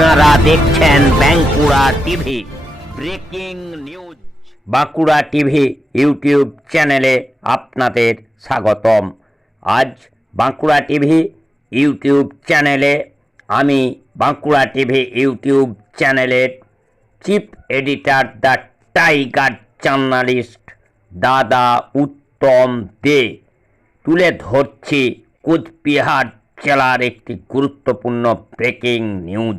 আপনারা দেখছেন Bankura TV breaking news. Bankura TV YouTube চ্যানেলে আপনাদের স্বাগতম। আজ বাঁকুড়া টিভি ইউটিউব চ্যানেলে আমি বাঁকুড়া টিভি ইউটিউব চ্যানেলের chief editor the tiger journalist দাদা উত্তম দে তুলে ধরছি কোচবিহার জেলার একটি গুরুত্বপূর্ণ ব্রেকিং নিউজ।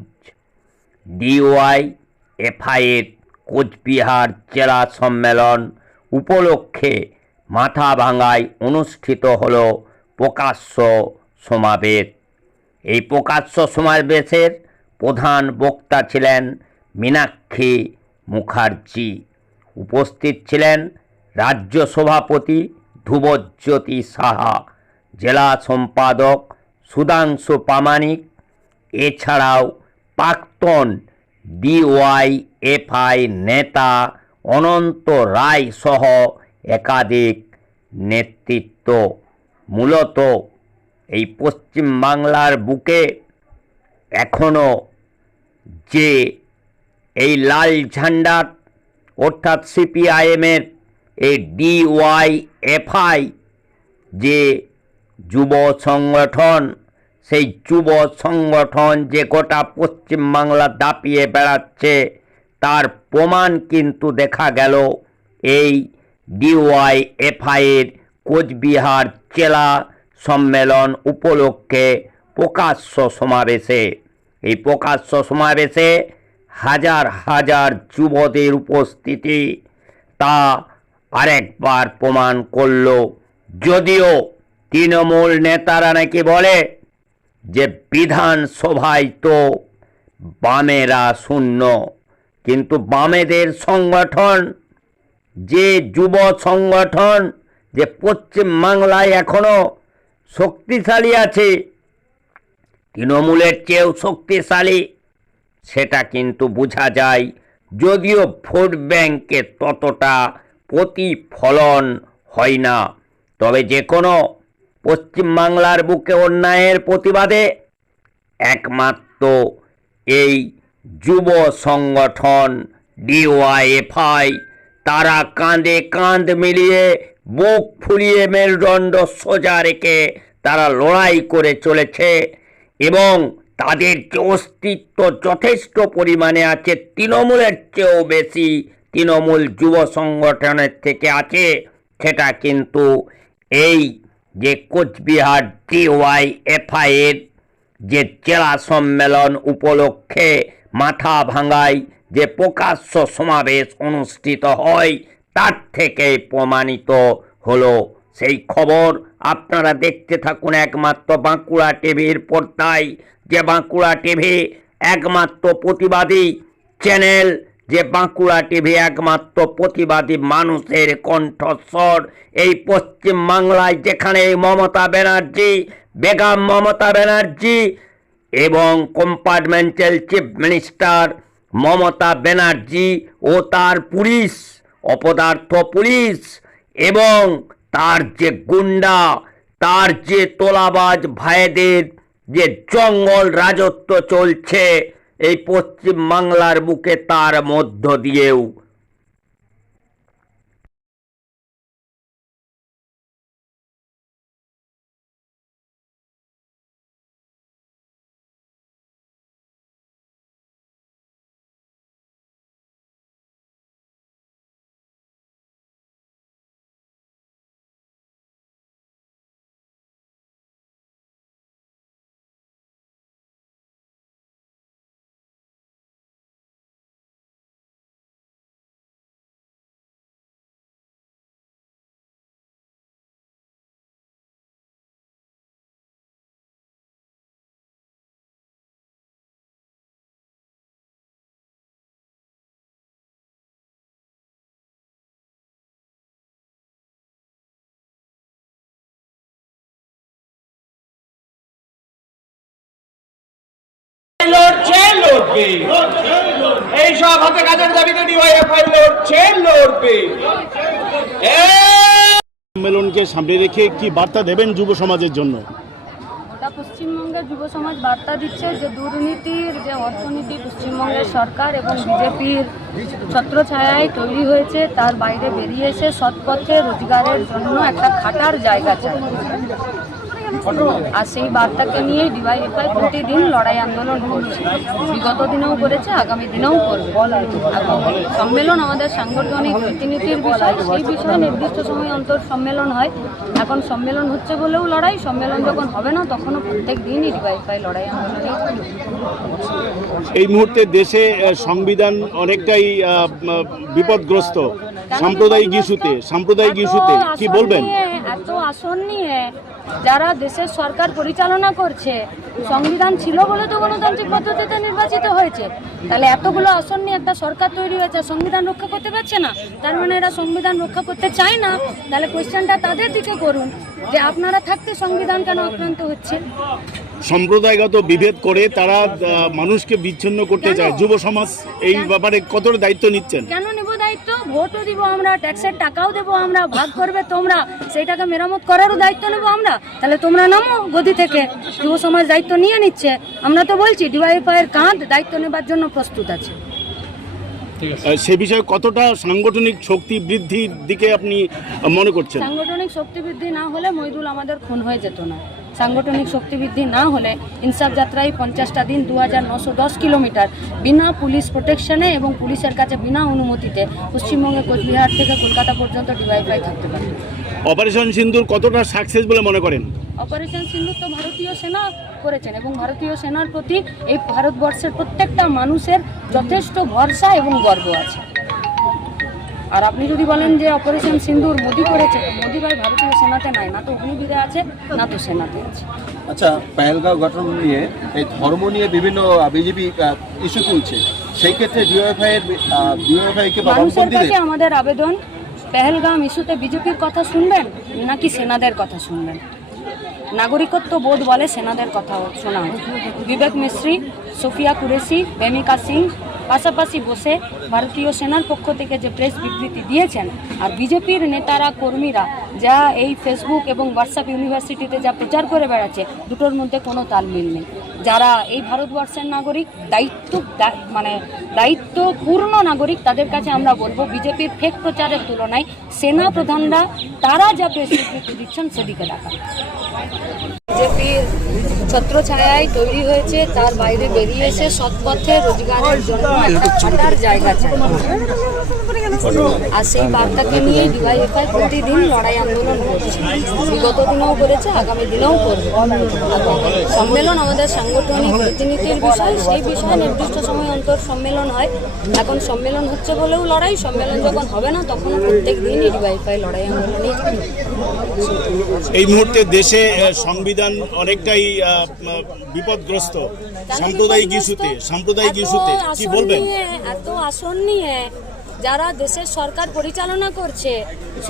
ডিওয়াইএফআইয়ের কোচবিহার জেলা সম্মেলন উপলক্ষে মাথাভাঙায় অনুষ্ঠিত হল প্রকাশ্য সমাবেশ। এই প্রকাশ্য সমাবেশের প্রধান বক্তা ছিলেন মীনাক্ষী মুখার্জি। উপস্থিত ছিলেন রাজ্য সভাপতি ধ্রুবজ্যোতি সাহা, জেলা সম্পাদক সুধাংশু প্রামাণিক, এছাড়াও প্রাক্তন ডিওয়াইএফআই নেতা অনন্ত রায় সহ একাধিক নেতৃত্ব। মূলত এই পশ্চিমবাংলার বুকে এখনও যে এই লাল ঝান্ডার অর্থাৎ সিপিআইএমের এই ডিওয়াইএফআই যে যুব সংগঠন, সেই যুব সংগঠন যে গোটা পশ্চিমবাংলা দাপিয়ে বেড়াচ্ছে, তার প্রমাণ কিন্তু দেখা গেল এই ডিওয়াইএফআইয়ের কোচবিহার জেলা সম্মেলন উপলক্ষে প্রকাশ্য সমাবেশে। এই প্রকাশ্য সমাবেশে হাজার হাজার যুবদের উপস্থিতি তা আরেকবার প্রমাণ করল। যদিও তৃণমূল নেতারা নাকি বলে যে বিধানসভায় তো বামেরা শূন্য, কিন্তু বামেদের সংগঠন যে যুব সংগঠন যে পশ্চিমবাংলায় এখনো শক্তিশালী আছে, তৃণমূলের চেয়েও শক্তিশালী, সেটা কিন্তু বোঝা যায়। যদিও ভোট ব্যাংকে ততটা প্রতিফলন হয় না, তবে যে কোনো পশ্চিমবাংলার বুকে অন্যায়ের প্রতিবাদে একমাত্র এই যুব সংগঠন ডিওয়াইএফআই তারা কাঁধে কাঁধ মিলিয়ে বুক ফুলিয়ে মেরুদণ্ড সোজা রেখে তারা লড়াই করে চলেছে এবং তাদের যে অস্তিত্ব যথেষ্ট পরিমাণে আছে, তৃণমূলের চেয়েও বেশি তৃণমূল যুব সংগঠনের থেকে আছে, সেটা কিন্তু এই যে কোচবিহার ডিওয়াইএফআইয়ের যে জেলা সম্মেলন উপলক্ষে মাথাভাঙায় যে প্রকাশ্য সমাবেশ অনুষ্ঠিত হয় তার থেকে প্রমাণিত হলো। সেই খবর আপনারা দেখতে থাকুন একমাত্র বাঁকুড়া টিভির পর্দায়। যে বাঁকুড়া টিভি একমাত্র প্রতিবাদী চ্যানেল, যে বাঁকুড়া টিভি একমাত্র প্রতিবাদী মানুষের কণ্ঠস্বর। এই পশ্চিমবাংলায় যেখানে মমতা ব্যানার্জি, বেগম মমতা ব্যানার্জি এবং compartmental chief minister Mamata Banerjee ও তার পুলিশ, অপদার্থ পুলিশ এবং তার যে গুন্ডা, তার যে তোলাবাজ ভাইদের যে জঙ্গল রাজত্ব চলছে এই পশ্চিমবাংলার বুকে, তার মধ্য দিয়েও এই সব হাতে কাজের দাবিতে ডিওয়াইএফআই লড়বে। সম্মেলনকে সামনে রেখে কি বার্তা দেবেন যুব সমাজের জন্য? গোটা পশ্চিমবঙ্গের থেকে যুব সমাজ বার্তা দিচ্ছে যে দুর্নীতির যে অর্থনীতি পশ্চিমবঙ্গের সরকার এবং বিজেপির ছত্রছায়ায় তৈরি হয়েছে, তার বাইরে বেরিয়ে এসে সৎ পথে রোজগারের জন্য একটা খাটার জায়গা চাই। আর সেই বার্তাকে নিয়েই ডিওয়াইএফআই প্রতিদিন লড়াই আন্দোলন করছে। বিগত দিনেও করেছে, আগামী দিনেও করবে। এবং সম্মেলন আমাদের সাংগঠনিক রীতিনীতির বিষয়, সেই বিষয়ে নির্দিষ্ট সময় অন্তর সম্মেলন হয়। এখন সম্মেলন হচ্ছে বলেও লড়াই, সম্মেলন যখন হবে না তখনও প্রত্যেক দিনই ডিওয়াইএফআই লড়াই আন্দোলনে। এই মুহূর্তে দেশে সংবিধান অনেকটাই বিপদগ্রস্ত সাম্প্রদায়িক ইস্যুতে কি বলবেন? এত আসন নিয়ে যারা দেশের সরকার পরিচালনা করছে, সংবিধান ছিল বলে তো গণতান্ত্রিক পদ্ধতিতে নির্বাচিত হয়েছে, তাহলে এতগুলো আসন নিয়ে একটা সরকার তৈরি হয়েছে, সংবিধান রক্ষা করতে পারছে না, তার মানে এরা সংবিধান রক্ষা করতে চায় না। তাহলে কোয়েশ্চেনটা তাদের দিকে করুন যে আপনারা থাকতে সংবিধান কেন আক্রান্ত হচ্ছে। সম্প্রদায়গত বিভেদ করে তারা মানুষকে বিচ্ছিন্ন করতে চায়। যুব সমাজ এই ব্যাপারে কতটা দায়িত্ব নিচ্ছেন? কেন নেব দায়িত্ব? ভোটও দিব আমরা, ট্যাক্সের টাকাও দেবো আমরা, ভাগ করবে তোমরা, সেই টাকা মেরামত করারও দায়িত্ব নেবো আমরা। তাহলে তোমরা নামো গদি থেকে, যুব সমাজ দায়িত্ব নিয়ে নিচ্ছে। আমরা তো বলছি ডিওয়াইএফআই এর কাঁধ দায়িত্ব নেবার জন্য প্রস্তুত আছে। সে বিষয়ে কতটা সাংগঠনিক শক্তি বৃদ্ধির দিকে আপনি মনে করছেন? সাংগঠনিক শক্তি বৃদ্ধি না হলে মইদুল আমাদের খুন হয়ে যেত না। সাংগঠনিক শক্তি বৃদ্ধি না হলে ইনসাফ যাত্রায় 50টা দিন 2910 কিলোমিটার বিনা পুলিশ প্রোটেকশনে এবং পুলিশের কাছে বিনা অনুমতিতে পশ্চিমবঙ্গে কোচবিহার থেকে কলকাতা পর্যন্ত ডিওয়াইএফআই থাকতে পারে। অপারেশন সিন্দুর কতটা সাকসেস বলে মনে করেন? অপারেশন সিন্দুর তো ভারতীয় সেনা করেছেন এবং ভারতীয় সেনার প্রতি এই ভারতবর্ষের প্রত্যেকটা মানুষের যথেষ্ট ভরসা এবং গর্ব আছে। আর আপনি যদি বলেন যে অপারেশন সিন্দুর মোদি করেছে, মোদি ভাই ভারতীয় সেনাতে নাই, না তো অগ্নিবীরে আছে, না তো সেনাতে আছে। আচ্ছা, পেহেলগাঁও ঘটনা নিয়ে এই ধর্ম নিয়ে বিভিন্ন বিজেপি ইস্যু তুলছে, সেই ক্ষেত্রে ডিওএফআইকে মানুষের কাছে আমাদের আবেদন, পেহেলগাঁও ইস্যুতে বিজেপির কথা শুনবেন নাকি সেনাদের কথা শুনবেন? নাগরিকত্ব বোধ বলে সেনাদের কথা শোনা উচিত। বিবেক মিশ্রি, সোফিয়া কুরেশি, বেমিকা সিং পাশাপাশি বসে ভারতীয় সেনার পক্ষ থেকে যে প্রেস বিবৃতি দিয়েছেন, আর বিজেপির নেতারা কর্মীরা যা এই ফেসবুক এবং হোয়াটসঅ্যাপ ইউনিভার্সিটিতে যা প্রচার করে বেড়াচ্ছে, দুটোর মধ্যে কোনো তালমিল নেই। যারা এই ভারতবর্ষের নাগরিক, দায়িত্বপূর্ণ নাগরিক, তাদের কাছে আমরা বলবো বিজেপির ফেক প্রচারের তুলনায় সেনা প্রধানরা তারা যা প্রেস বিবৃতি দিচ্ছেন সেদিকে দেখা। বিজেপির ছত্রছায়ায় তৈরি হয়েছে, তার বাইরে বেরিয়ে এসে সৎ পথে রোজগারের জন্য একটা খাটার জায়গা চাই। আর সেই বার্তাকে নিয়ে ডিওয়াইএফআই প্রতিদিন লড়াই আন্দোলন করছে। বিগত দিনেও করেছে, আগামী দিনেও করবে। এবং সম্মেলন আমাদের সাংগঠনিক রীতিনীতির বিষয়, সেই বিষয়ে নির্দিষ্ট সময় অন্তর সম্মেলন হয়। এখন সম্মেলন হচ্ছে বলেও লড়াই, সম্মেলন যখন হবে না তখনও প্রত্যেক দিনই ডিওয়াইএফআই লড়াই আন্দোলনে। এই মুহূর্তে দেশে সংবিধান অনেকটাই বিপদগ্রস্ত সাম্প্রদায়িক ইস্যুতে কি বলবেন? এত আসন নিয়ে যারা দেশের সরকার পরিচালনা করছে,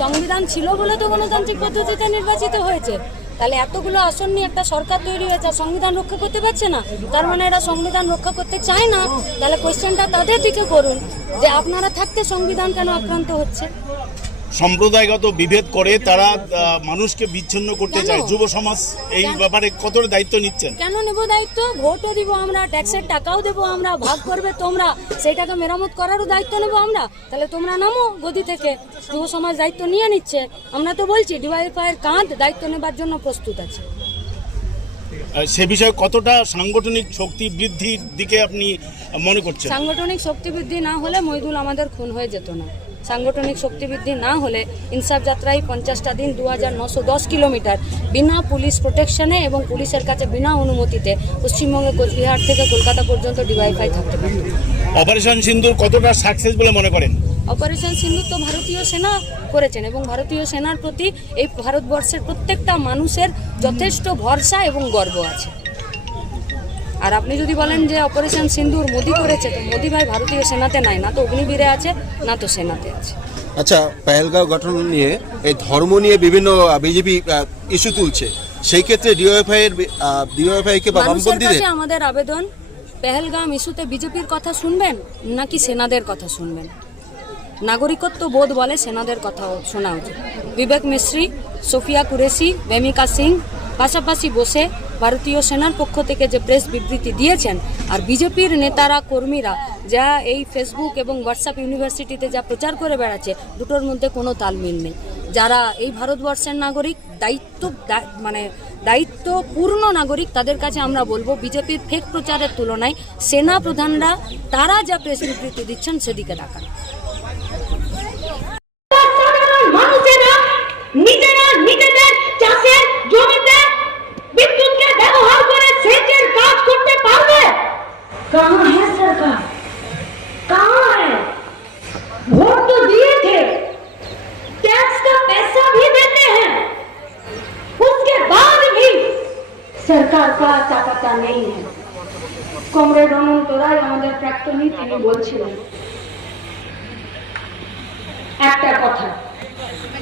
সংবিধান ছিল বলে তো গণতান্ত্রিক পদ্ধতিতে নির্বাচিত হয়েছে, তাহলে এতগুলো আসন নিয়ে একটা সরকার তৈরি হয়েছে, সংবিধান রক্ষা করতে পারছে না, তার মানে এরা সংবিধান রক্ষা করতে চায় না। তাহলে কোয়েশ্চেনটা তাদের দিকে করুন যে আপনারা থাকতে সংবিধান কেন আক্রান্ত হচ্ছে। সম্প্রদায়গত বিভেদ করে তারা মানুষকে বিচ্ছিন্ন করতে চায়। যুব সমাজ এই ব্যাপারে কতটা দায়িত্ব নিচ্ছেন? কেন নেব দায়িত্ব? ভোটও দিব আমরা, ট্যাক্সের টাকাও দেবো আমরা, ভাগ করবে তোমরা, সেই টাকা মেরামত করারও দায়িত্ব নেবো আমরা। তাহলে তোমরা নামো গদি থেকে, যুব সমাজ দায়িত্ব নিয়ে নিচ্ছে। আমরা তো বলছি ডিওয়াইএফআই এর কাঁধ দায়িত্ব নেবার জন্য প্রস্তুত আছে। সে বিষয়ে কতটা সাংগঠনিক শক্তি বৃদ্ধির দিকে আপনি মনে করছেন? সাংগঠনিক শক্তি বৃদ্ধি না হলে মইদুল আমাদের খুন হয়ে যেত না। সাংগঠনিক শক্তি বৃদ্ধি না হলে ইনসাফ যাত্রায় 50টা দিন 2910 কিলোমিটার বিনা পুলিশ প্রোটেকশনে এবং পুলিশের কাছে বিনা অনুমতিতে পশ্চিমবঙ্গে কোচবিহার থেকে কলকাতা পর্যন্ত ডিওয়াইএফআই থাকতে পারে। অপারেশন সিন্দুর কতটা সাকসেস বলে মনে করেন? অপারেশন সিন্দুর তো ভারতীয় সেনা করেছেন এবং ভারতীয় সেনার প্রতি এই ভারতবর্ষের প্রত্যেকটা মানুষের যথেষ্ট ভরসা এবং গর্ব আছে। আর আপনি যদি বলেন যে অপারেশন সিন্দুর মোদি করেছে, তো মোদি ভাই ভারতীয় সেনাতে নাই, না তো অগ্নিবীরে আছে, না তো সেনাতে আছে। আচ্ছা, পেহেলগাঁও ঘটনা নিয়ে এই ধর্ম নিয়ে বিভিন্ন বিজেপি ইস্যু তুলছে, সেই ক্ষেত্রে ডিওএফআইকে বা বামপন্থীদের কাছে আমাদের আবেদন, পেহেলগাঁও ইস্যুতে বিজেপির কথা শুনবেন নাকি সেনাদের কথা শুনবেন? নাগরিকত্ব বোধ বলে সেনাদের কথা শোনা উচিত। বিবেক মিশ্রি, সোফিয়া কুরেশি, বেমিকা সিং পাশাপাশি বসে ভারতীয় সেনার পক্ষ থেকে যে প্রেস বিবৃতি দিয়েছেন, আর বিজেপির নেতারা কর্মীরা যা এই ফেসবুক এবং হোয়াটসঅ্যাপ ইউনিভার্সিটিতে যা প্রচার করে বেড়াচ্ছে, দুটোর মধ্যে কোনো তালমিল নেই। যারা এই ভারতবর্ষের নাগরিক, দায়িত্বপূর্ণ নাগরিক, তাদের কাছে আমরা বলবো বিজেপির ফেক প্রচারের তুলনায় সেনা প্রধানরা তারা যা প্রেস বিবৃতি দিচ্ছেন সেদিকে তাকান। মানুষেরা নিজেরা নিজেদের চাষের জমিতে বিদ্যুৎকে ব্যবহার করে সেচের কাজ করতে পারবে? कहाँ है सरकार? कहाँ है? वोट तो दिए थे, टैक्स का पैसा भी देते हैं, उसके बाद भी सरकार का ताकत नहीं है। कमरेड अनंत राय আমাদের প্রাক্তনী, তিনি বলছিলেন একটা কথা,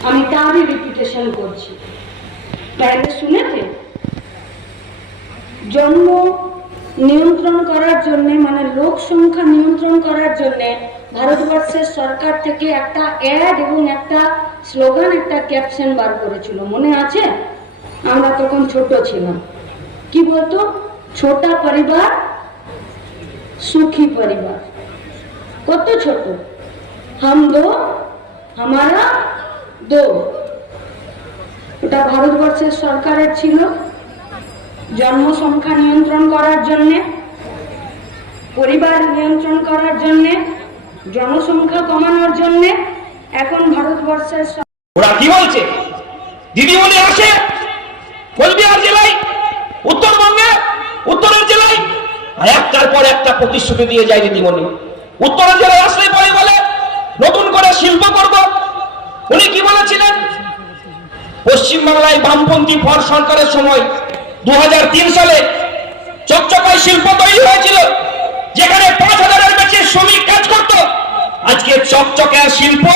আমি তারই রিপিটেশন করছি। पहले सुने थे, জন্ম নিয়ন্ত্রণ করার জন্য, মানে লোক সংখ্যা নিয়ন্ত্রণ করার জন্য ভারতবর্ষের সরকার থেকে একটা অ্যাড এবং একটা স্লোগান, একটা ক্যাপশন বার করেছিল, মনে আছে? আমরা তখন ছোট ছিলাম। কি বলতো? ছোটা পরিবার সুখী পরিবার। কত ছোট? हम दो हमारा दो। এটা ভারতবর্ষের সরকারের ছিল জনসংখ্যা নিয়ন্ত্রণ করার জন্য, পরিবার নিয়ন্ত্রণ করার জন্য, জনসংখ্যা কমানোর জন্য। এখন ভারতবর্ষের ওরা কি বলছে? দিদিমণি আসে কোচবিহার জেলায়, উত্তরবঙ্গে, উত্তরের জেলায়, আর একটার পর একটা প্রতিশ্রুতি দিয়ে যায় দিদিমণি। উত্তরের জেলায় আসলে পরে বলে নতুন করে শিল্প করব। উনি কি বলেছিলেন? পশ্চিমবাংলায় বামপন্থী ফর সরকারের সময় 2003 সালে চকচকায় শিল্প তৈরি হয়েছিল, যেখানে 5000-এর বেশি শ্রমিক কাজ করত। আজকে চকচকা শিল্প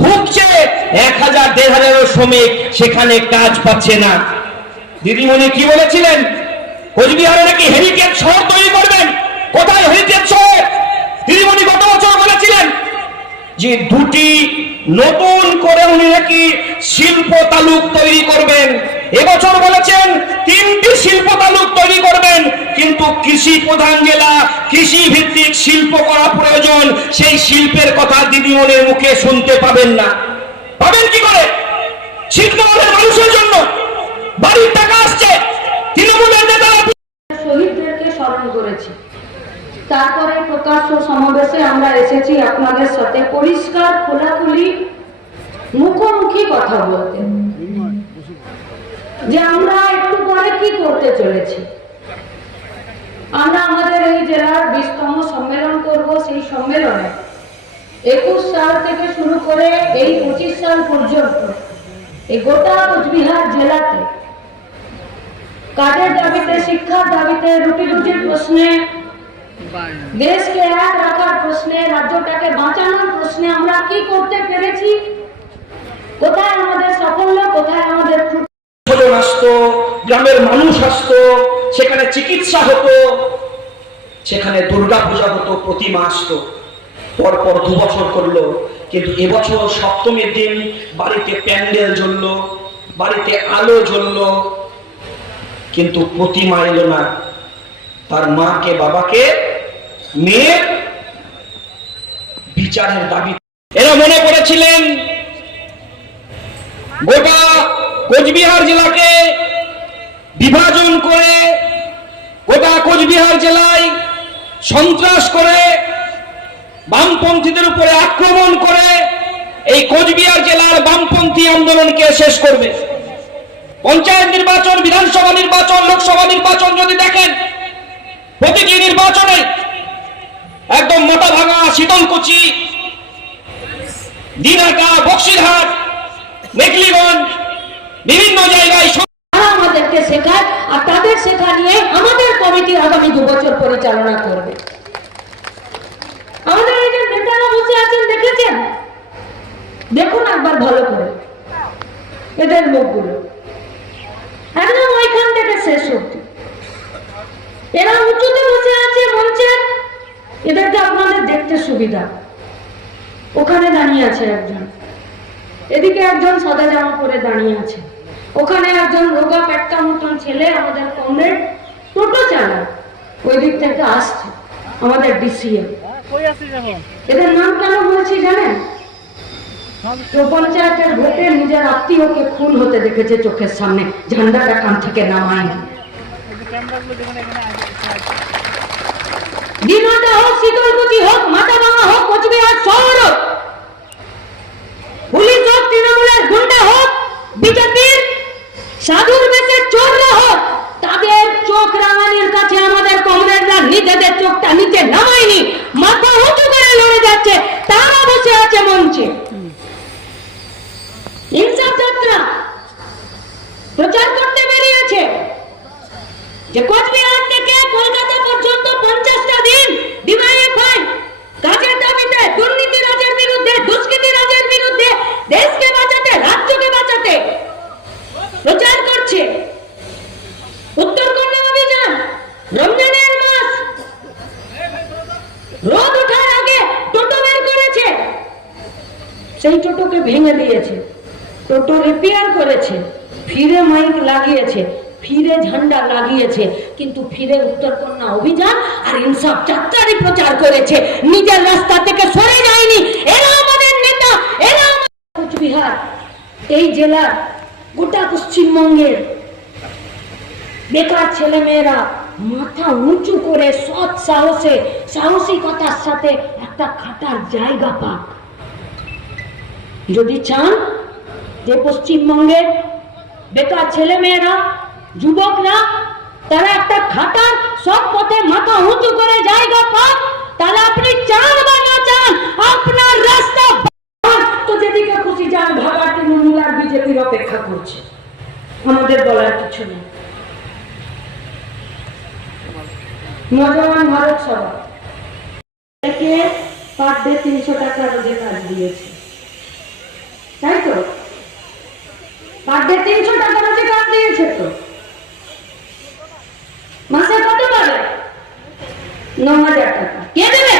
ঢুকছে 1000-1500 শ্রমিক সেখানে কাজ পাচ্ছে না। দিদিমণি কি বলেছিলেন? কোচবিহারে নাকি হেরিটেজ শহর তৈরি করবেন। কোথায় হেরিটেজ শহর? দিদিমণি গত বছর বলেছিলেন যে 2টি নতুন করে উনি নাকি শিল্প তালুক তৈরি করবেন। এবছর বলেছেন 3টি শিল্প তালুক তৈরি করবেন, কিন্তু কৃষি প্রধান জেলা, কৃষি ভিত্তিক শিল্প করা প্রয়োজন, সেই শিল্পের কথা দিদিমণির মুখে শুনতে পাবেন না। পাবেন কি করে? শীতকালের মানুষের জন্য বাড়ির টাকা আসছে, তৃণমূলের নেতারা শহীদদেরকে স্মরণ করেছি। তারপরে প্রকাশ্য সমাবেশে আমরা এসেছি আপনাদের সাথে পরিষ্কার খোলাখুলি মুখোমুখি কথা বলতে, যে আমরা একটু পরে কি করতে চলেছি। আমরা আমাদের এই জেলার 20তম সম্মেলন করব। সেই সম্মেলনে 21 সাল থেকে শুরু করে এই 25 সাল পর্যন্ত এই গোটা কোচবিহার জেলাতে কাজের দাবিতে, শিক্ষার দাবিতে, রুটি রুটির প্রশ্নে, দেশকে এক রাখার প্রশ্নে, রাজ্যটাকে বাঁচানোর প্রশ্নে আমরা কি করতে পেরেছি, কোথায় আমাদের সাফল্য, কোথায় আমাদের জন আসতো, গ্রামের মানুষ আসতো, সেখানে চিকিৎসা হতো, সেখানে দুর্গাপূজা হতো, প্রতিমা আসতো। পরপর 2 বছর করলো, কিন্তু এবছর সপ্তমীর দিন বাড়িতে প্যান্ডেল জ্বললো, বাড়িতে আলো জ্বললো, কিন্তু প্রতিমা এলো না। তার মাকে, বাবাকে, মেয়ের বিচারের দাবি এরা মনে করেছিলেন গোটা কোচবিহার জেলাকে বিভাজন করে, গোটা কোচবিহার জেলায় সন্ত্রাস করে, বামপন্থীদের উপরে আক্রমণ করে এই কোচবিহার জেলার বামপন্থী আন্দোলনকে শেষ করবে। পঞ্চায়েত নির্বাচন, বিধানসভা নির্বাচন, লোকসভা নির্বাচন যদি দেখেন, প্রতিটি নির্বাচনে একদম মোটা ভাঙা, শীতলকুচি, দিনহাটা, বক্সিরহাট, মেখলিগঞ্জ, বিভিন্ন জায়গায় আমাদেরকে শেখায়, আর তাদের শেখা নিয়ে আমাদের কমিটি আগামী 2 বছর পরিচালনা করবে। আমাদের এই যে নেতারা বসে আছেন, দেখেছেন? দেখুন একবার ভালো করে এদের লোকগুলো, একদম ওইখান থেকে শেষ অব্দি এরা উঁচুতে বসে আছে মঞ্চে, এদেরকে আপনাদের দেখতে সুবিধা। ওখানে দাঁড়িয়ে আছে একজন, এদিকে একজন সাদা জামা পরে দাঁড়িয়ে আছে, ওখানে একজন রোগা পেটকা মতন ছেলে আমাদের কমরেড টোটো চালায়, ওই দিক থেকে আসছে আমাদের ডিসিএম। এদের নাম কেন বলছি জানেন? তো পঞ্চায়েতের ভোটে নিজের আত্মীয়কে খুন হতে দেখেছে চোখের সামনে, ঝান্ডাটা কান থেকে নামায়নি। দিনহাটা হোক, শীতলকুচি হোক, মাথাভাঙা হোক, কোচবিহার শহর হোক, পুলিশ হোক, তৃণমূলের গুন্ডা হোক, বিজেপির সাধুর বেশে চোররা হোক, তাদের চোখ রাঙানির কাছে আমাদের কমরেডরা নিজেদের চোখটা নিচে নামায়নি, মাথা উঁচু করে লড়ে যাচ্ছে। তারা বসে আছে মঞ্চে। ইনসাফ যাত্রা প্রচার করতে বেরিয়েছে যে কোচবিহার থেকে কলকাতা পর্যন্ত 50টা দিন ডিওয়াইএফআই কাজের দাবিতে, দুর্নীতিরাজের বিরুদ্ধে, দুষ্কৃতিরাজের বিরুদ্ধে, দেশকে বাঁচাতে, রাজ্যকে বাঁচাতে প্রচার করছে। উত্তরকন্যা অভিযান, রমজানের মাস, রোদ ওঠার আগে টোটো বের করেছে, সেই টোটোকে ভেঙে দিয়েছে, টোটো রিপেয়ার করেছে, ফিরে মাইক লাগিয়েছে, ফিরে ঝান্ডা লাগিয়েছে, কিন্তু ফিরে উত্তরকন্যা অভিযান আর ইনসাফ যাত্রারই প্রচার করেছে, নিজের রাস্তা থেকে সরে যায়নি। এরা আমাদের নেতা, এরা কোচবিহার এই জেলার, গোটা পশ্চিমবঙ্গের বেকার ছেলে মেয়েরা মাথা উঁচু করে সৎ সাহসে, সাহসিকতার সাথে একটা খাটার জায়গা পাক। যদি চান যে পশ্চিমবঙ্গের বেকার ছেলে মেয়েরা, যুবকরা তারা একটা খাটার সব পথে মাথা উঁচু করে জায়গা পাক, তাহলে আপনি চান বা না চান আপনার রাস্তা তো যেদিকে খুশি যান, ভাবার তৃণমূল আর বিজেপির অপেক্ষা করছে। আমাদের বলার কিছু নেই। নজওয়ান ভারত সভা থেকে পার ডে 300 টাকা রোজে কাজ দিয়েছে, তাই তো? পার ডে 300 টাকা রোজে কাজ দিয়েছে তো মাসে কত পাবে? 9000 টাকা। কে দেবে?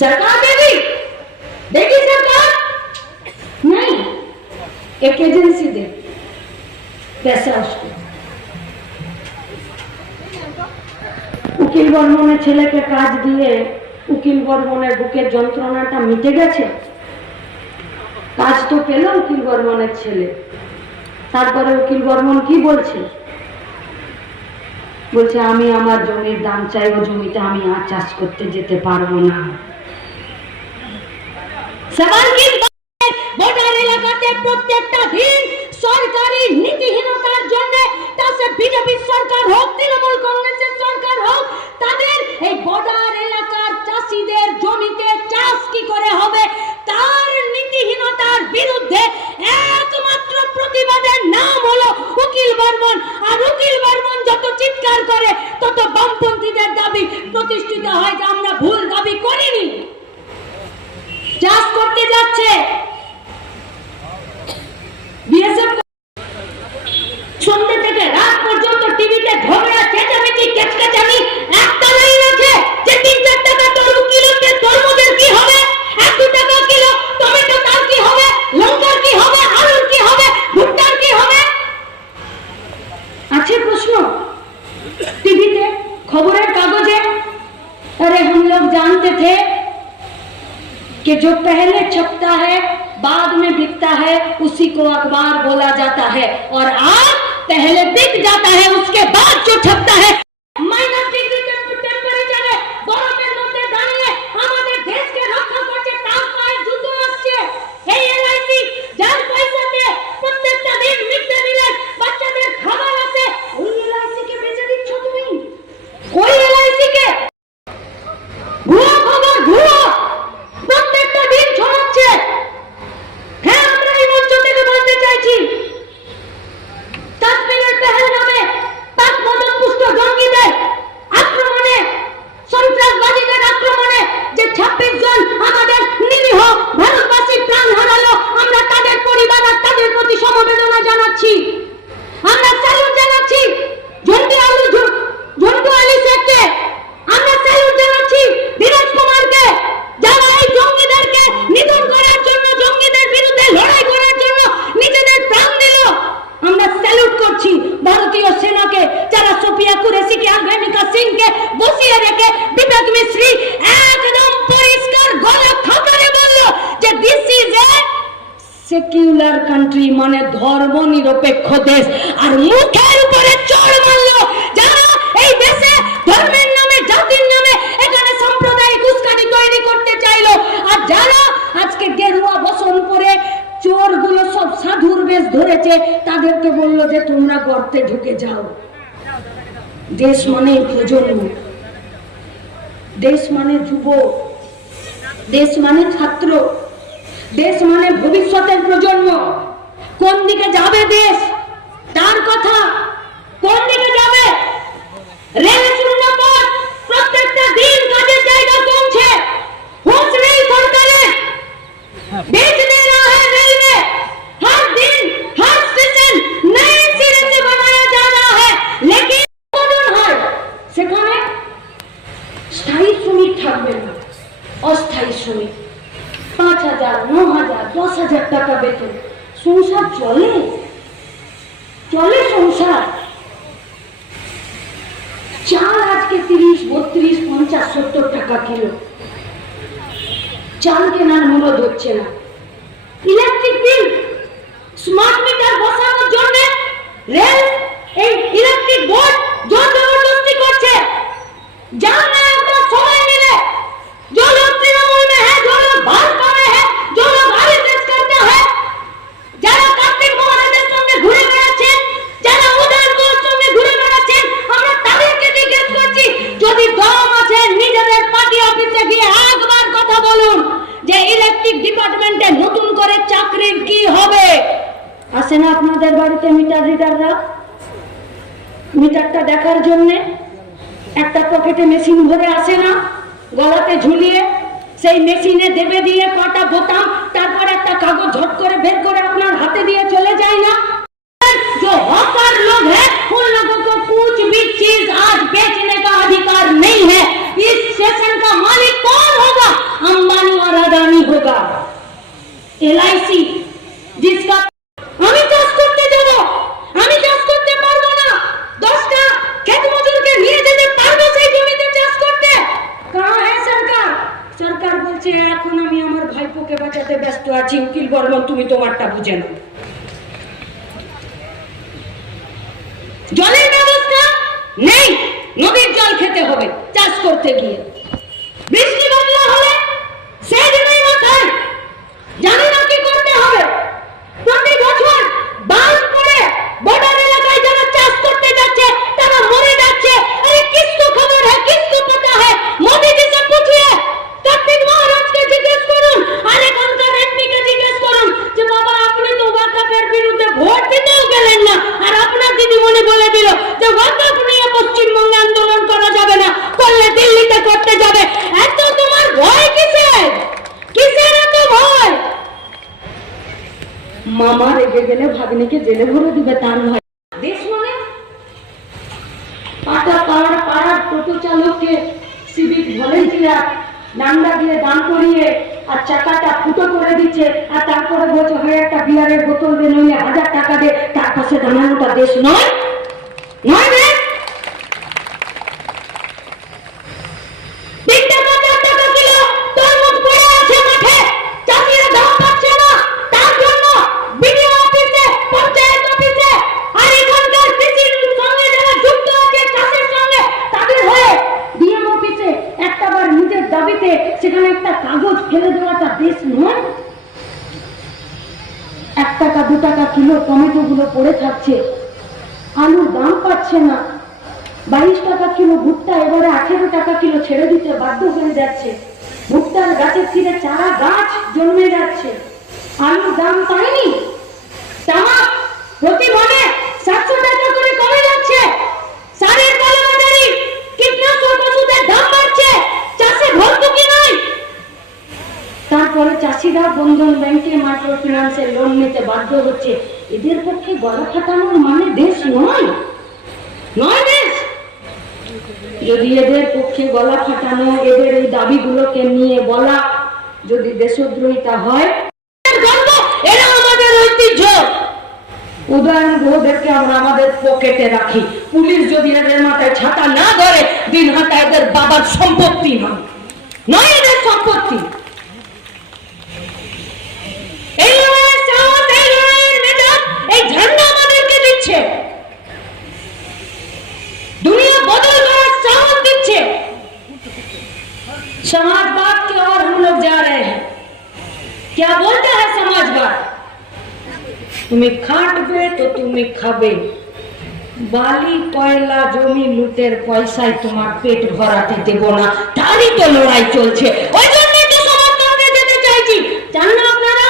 সরকার দেবে? देगी सरकार? नहीं, एक एजेंसी दे पैसा उसको। উকিল বর্মনের ছেলেকে কাজ দিয়ে উকিল বর্মনের বুকের যন্ত্রণাটা মিটে গেছে? কাজ তো পেল উকিল বর্মনের ছেলে, তারপরে উকিল বর্মন কি বলছে? বলছে আমি আমার জমির দাম চাই, ও জমিতে আমি আর চাষ করতে যেতে পারবো না। সওয়াল কি বর্ডার এলাকাতে প্রত্যেকটা দিন সরকারি নীতিহীনতার জন্য, তা সে বিজেপি সরকার হোক, তৃণমূল কংগ্রেসের সরকার হোক, তাদের এই বর্ডার এলাকার চাষিদের জমিতে চাষ কি করে হবে তার নীতিহীনতার বিরুদ্ধে একমাত্র প্রতিবাদের নাম হলো উকিল বর্মন। আর উকিল বর্মন যত চিৎকার করে তত বামপন্থীদের দাবি প্রতিষ্ঠিত হয় যে আমরা ভুল দাবি করিনি। চাষ করতে যাচ্ছে বিএসএফ, সন্ধ্যে থেকে রাত পর্যন্ত টিভিতে ঝগড়া, চেঁচামেচি, কেচকেচানি, একটা লাইন আছে যে 3-4 টাকা তরু কিলোতে তরমুজের কি হবে, 1-2 টাকা কিলো টমেটো তার কি হবে, লঙ্কার কি হবে, আলুর কি হবে, ভুট্টার কি হবে, আছে প্রশ্ন টিভিতে, খবরের कागजे। अरे हम लोग जानते थे कि जो पहले छपता है बाद में बिकता है उसी को अखबार बोला जाता है, और आज पहले बिक जाता है उसके बाद जो छपता है। माइनस डिग्री टेम्पारेचारे बरफের মধ্যে দাঁড়িয়ে আমাদের দেশকে রক্ষা করছে, তার পায়ে জুতো আসছে এই এলআইসি, যার পয়সাতে প্রত্যেকটা দিন মিড ডে মিলের বাচ্চাদের খাবার আসে, ওই এলআইসি কে বেচে দিচ্ছ তুমি। কোই এলআইসি কে ভুয়া খবর, ভুয়া প্রত্যেকটা দিন ছড়াচ্ছে। হ্যাঁ, আমরা এই মঞ্চ থেকে বলতে চাইছি, কাশ্মীরের পেহেলগামে পাক মদতপুষ্ট জঙ্গি সিংকে বসিয়ে রেখে বিবেক মিশ্রি একদম পরিষ্কার গলা খাকারে বলল যে this is a secular country, মানে ধর্ম নিরপেক্ষ দেশ। আর মুখের উপরে চড় মারলো যারা এই দেশে ধর্মের নামে, জাতির নামে এখানে সাম্প্রদায়িক উস্কানি তৈরি করতে চাইলো। আর যারা আজকে গেরুয়া বসন পরে চোরগুলো সব সাধুর বেশ ধরেছে, তাদেরকে বললো যে তোমরা গর্তে ঢুকে যাও। দেশ মানে প্রজন্ম, দেশ মানে যুব, দেশ মানে ছাত্র, দেশ মানে ভবিষ্যতের প্রজন্ম। কোন দিকে যাবে দেশ, তার কথা। কোন দিকে যাবে? রেল শূন্য পথ, প্রত্যেকটা দিন কাজের জায়গা কমছে, হোশ নেই সরকারের। बेच दे रहा है रेलवे, हर दिन हर स्टेशन नए सिरे से बनाया जा रहा है, लेकिन হয় সেখানে স্থায়ী শ্রমিক থাকবে না, অস্থায়ী শ্রমিক। 5,000, 9,000, 10,000 টাকা বেতন, সংসার চলে? চলে সংসার? চাল আজকে 30, 32, 50, 70 টাকা কিলো। চাল কেনার মূল্য হচ্ছে না। ইলেকট্রিক বিল, স্মার্ট মিটার বসানোর জন্য রেল এই ইলেকট্রিক বোর্ড জোর জবরদস্তি করছে। জাননা একটা সময় মিলে जो लोग तृणमूल में है, जो लोग भाजपा में है, जो लोग आरएसएस करते हैं, যারা কার্তিক মহারাজের সঙ্গে ঘুরে বেড়াচ্ছেন, যারা উদয়নগড়ের সঙ্গে ঘুরে বেড়াচ্ছেন, আমরা তাদেরকে জিজ্ঞেস করছি, যদি দম আছে নিজেদের পার্টি অফিসে গিয়ে একবার কথা বলুন যে ইলেকট্রিক ডিপার্টমেন্টে নতুন করে চাকরির কি হবে। আসে না আপনাদের বাড়িতে মিটার রিডাররা মিটারটা দেখার জন্য? একটা পকেটে মেশিন ভরে আসে না, গলাতে ঝুলিয়ে সেই মেশিনে দেবে দিয়ে কটা বোতাম, তারপর একটা কাগজ ঝট করে বের করে আপনার হাতে দিয়ে চলে যায় না? जो हॉकर लोग हैं उन लोगों को कुछ भी चीज आज बेचने का अधिकार नहीं है। इस स्टेशन का मालिक कौन होगा? अंबानी और अदानी होगा। LIC जिसका আমি চাষ করতে যাব, আমি চাষ করতে পারবো না, 10টা ক্ষেত মজুরকে নিয়ে যেতে পারবো সেই জমিতে চাষ করতে? কাহা है সরকার? সরকার বলছে এখন আমি আমার ভাইপোকে বাঁচাতে ব্যস্ত আছি, উকিল বর্মন তুমি তোমারটা বুঝে নাও। জলের ব্যবস্থা নেই, নদীর জল খেতে হবে চাষ করতে গিয়ে। বৃষ্টি বাদলা হলে সেচ নেই মাথায়, জানি না কি করতে হবে। প্রতি বছর বাঁধ পড়ে বর্ডার এলাকায় যারা চাষ করতে যাচ্ছে তারা মরে যাচ্ছে। আরে কিসকো খবর है, किसको पता है? मोदी जी से पूछिए, কার্তিক মহারাজকে জিজ্ঞেস করুন, আর এখানকার এমপিকে জিজ্ঞেস করুন যে বাবা আপনি তো ওয়াকফের বিরুদ্ধে ভোট দিতেও গেলেন না, আর আপনার দিদিমণি বলে দিল যে ওয়াকফ নিয়ে পশ্চিমবঙ্গে আন্দোলন করা যাবে না, করলে দিল্লিতে করতে যাবে। এত তোমার ভয় কিসের? কিসের এত ভয়? মামা রেগে গেলে ভাগ্নিকে জেলে ভরে দিবে তার ভয়। দেশ মানে পাড়ার টোটো চালককে সিভিক ভলেন্টিয়ার ডান্ডা দিয়ে দান করিয়ে আর চাকাটা ফুটো করে দিচ্ছে, আর তারপরে বলছে হয় একটা বিয়ারের বোতল দিয়ে নইলে 1000 টাকা দে, তার পাশে দাঁড়ানোটা দেশ নয়? নয় দেশ? 3 টাকা 4 টাকা কিলো তরমুজ পড়ে আছে মাঠে, চাষিরা দাম পাচ্ছে না, তার জন্য বিডিও অফিসে, পঞ্চায়েত অফিসে আর এখানকার কৃষির সঙ্গে যারা যুক্ত আছে চাষের সঙ্গে, তাদের হয়ে ডিএম অফিসে একটাবার নিজের দাবিতে সেখানে একটা কাগজ ফেলে দেওয়াটা দেশ নয়? 1 টাকা 2 টাকা কিলো টমেটো গুলো পড়ে থাকছে, আলুর দাম পাচ্ছে না, 22 টাকা কিলো ভুট্টা এবারে 18 টাকা কিলো ছেড়ে দিতে বাধ্য হয়ে যাচ্ছে, ভুট্টার গাছের ছিঁড়ে চারা গাছ জন্মে যাচ্ছে, আলুর দাম পায়নি, তামাক প্রতি মনে 700 টাকা করে কমে যাচ্ছে, সারের কালোবাজারি, কীটনাশক ওষুধের দাম বাড়ছে, চাষে ভর্তুকি নাই। তারপরে চাষিরা বন্ধন ব্যাংকে মাইক্রো ফিন্যান্সের লোন নিতে বাধ্য হচ্ছে। এদের পক্ষে গলা ফাটানোর মানে দেশ নয়? নয় দেশ? যদি এদের পক্ষে গলা ফাটানো, এদের এই দাবিগুলোকে নিয়ে বলা যদি দেশদ্রোহিতা হয়, এরা আমাদের ঐতিহ্য, উদয়ন গুহদেরকে আমরা আমাদের পকেটে রাখি। পুলিশ যদি এদের মাথায় ছাতা না ধরে দিন হাতা এদের বাবার সম্পত্তি নয় এদের সম্পত্তি। এই লড়াইয়ের সাহস, এই লড়াইয়ের মেজাজ এই ঝান্ডা আমাদেরকে দিচ্ছে, दुनिया बदल कर साहस दिच्छे। समाजवाद की ओर हम लोग जा रहे हैं। क्या बोलता है समाजवाद? तुम्हें खाटबे तो तुम्हें खाबे, बाली कोयला जमी लूटेर पैसाय तुम्हार पेट भराते देबो ना, तारই তো লড়াই চলছে। ওই জন্যই তো সমাজতন্ত্রে যেতে চাইছি। জান না আপনারা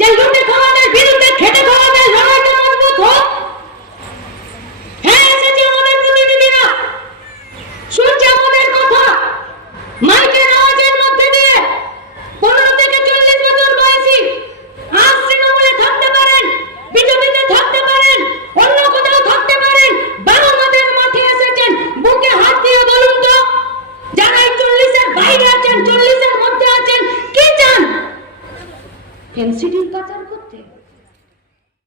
যে লুটে খাওয়াদের বিরুদ্ধে খেটে খাওয়াদের লড়াইটা মজবুত হোক। হ্যাঁ, এসেছে আমাদের প্রতিনিধিরা, শুনছে আমাদের কথা মাইকের আওয়াজের মধ্যে দিয়ে। 15 থেকে 40 বছর বয়সী আজ তৃণমূলে থাকতে পারেন, বিজেপিতে থাকতে পারেন, অন্য কোথাও থাকতে পারেন, বাংলাদেশ মাঠে এসেছেন। বুকে হাত দিয়ে বলুন তো, যারা 40-এর বাইরে আছেন, 40-এর মধ্যে আছেন, কি চান? এনসিডির কাতার